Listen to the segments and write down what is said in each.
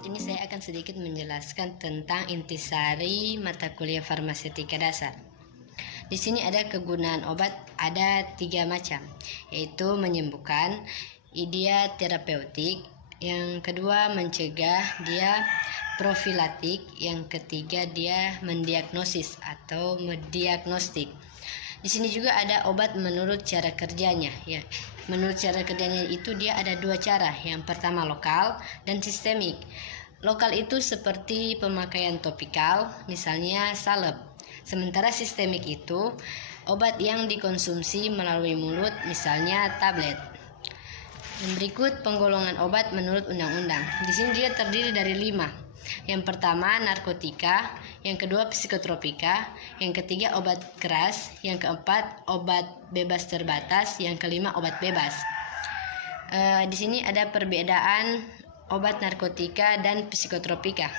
Berikut ini saya akan sedikit menjelaskan tentang intisari mata kuliah farmaseutika dasar. Di sini ada kegunaan obat, ada 3 macam, yaitu menyembuhkan, idea terapeutik, yang kedua mencegah, dia profilatik, yang ketiga dia mendiagnosis atau mendiagnostik. Di sini juga ada obat menurut cara kerjanya, ya. Menurut cara kerjanya itu dia ada 2 cara. Yang pertama lokal dan sistemik. Lokal itu seperti pemakaian topikal, misalnya salep. Sementara sistemik itu obat yang dikonsumsi melalui mulut, misalnya tablet. Dan berikut penggolongan obat menurut undang-undang. Di sini dia terdiri dari 5. Yang pertama narkotika, yang kedua psikotropika, yang ketiga obat keras, yang keempat obat bebas terbatas, yang kelima obat bebas. Di sini ada perbedaan obat narkotika dan psikotropika.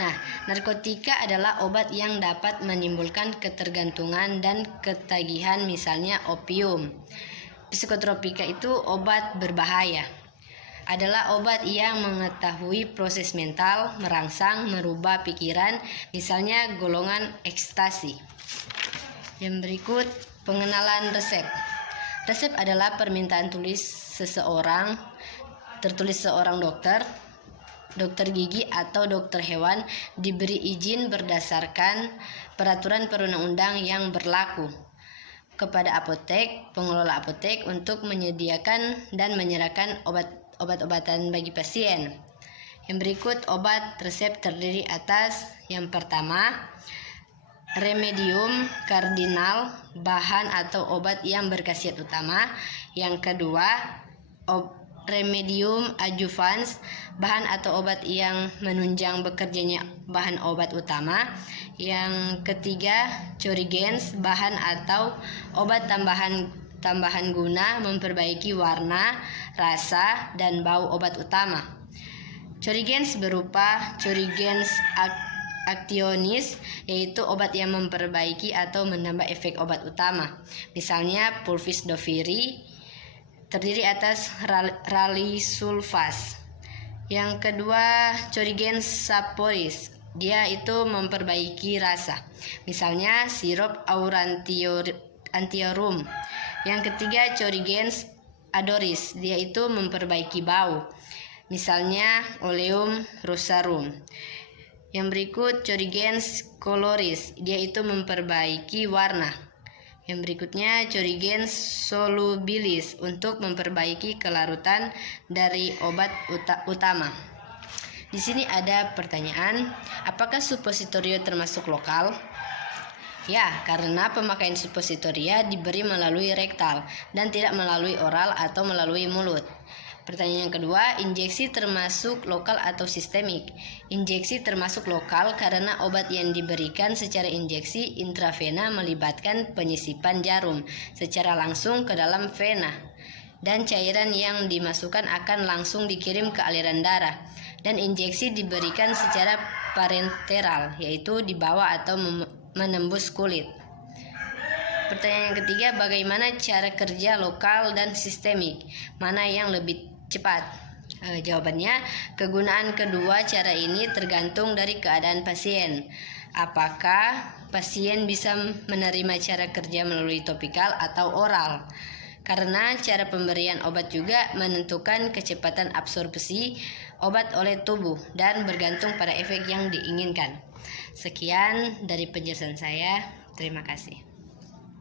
Nah, narkotika adalah obat yang dapat menimbulkan ketergantungan dan ketagihan, misalnya opium. Psikotropika itu obat berbahaya. Adalah obat yang mengetahui proses mental, merangsang, merubah pikiran, misalnya golongan ekstasi. Yang berikut, pengenalan resep. Resep adalah permintaan tertulis seorang dokter gigi atau dokter hewan, diberi izin berdasarkan peraturan perundang-undang yang berlaku kepada apotek, pengelola apotek untuk menyediakan dan menyerahkan obat-obatan bagi pasien. Yang berikut obat resep terdiri atas yang pertama remedium kardinal, bahan atau obat yang berkhasiat utama. Yang kedua remedium adjuvans, bahan atau obat yang menunjang bekerjanya bahan obat utama. Yang ketiga corigens, bahan atau obat tambahan guna memperbaiki warna, rasa, dan bau obat utama. Corigens berupa corigens actionis, yaitu obat yang memperbaiki atau menambah efek obat utama. Misalnya pulvis doviri terdiri atas ralisulfas. Yang kedua corigens saporis, dia itu memperbaiki rasa. Misalnya sirup aurantium. Yang ketiga corigens adoris, dia itu memperbaiki bau. Misalnya oleum rosarum. Yang berikut corigens coloris, dia itu memperbaiki warna. Yang berikutnya corigens solubilis untuk memperbaiki kelarutan dari obat utama. Di sini ada pertanyaan, apakah suppositorio termasuk lokal? Ya, karena pemakaian suppositoria diberi melalui rektal dan tidak melalui oral atau melalui mulut. Pertanyaan yang kedua, injeksi termasuk lokal atau sistemik? Injeksi termasuk lokal karena obat yang diberikan secara injeksi intravena melibatkan penyisipan jarum secara langsung ke dalam vena, dan cairan yang dimasukkan akan langsung dikirim ke aliran darah. Dan injeksi diberikan secara parenteral, yaitu di bawah atau menembus kulit. Pertanyaan yang ketiga, bagaimana cara kerja lokal dan sistemik? Mana yang lebih cepat? Jawabannya, kegunaan kedua cara ini tergantung dari keadaan pasien. Apakah pasien bisa menerima cara kerja melalui topikal atau oral? Karena cara pemberian obat juga menentukan kecepatan absorpsi obat oleh tubuh dan bergantung pada efek yang diinginkan. Sekian dari penjelasan saya. Terima kasih.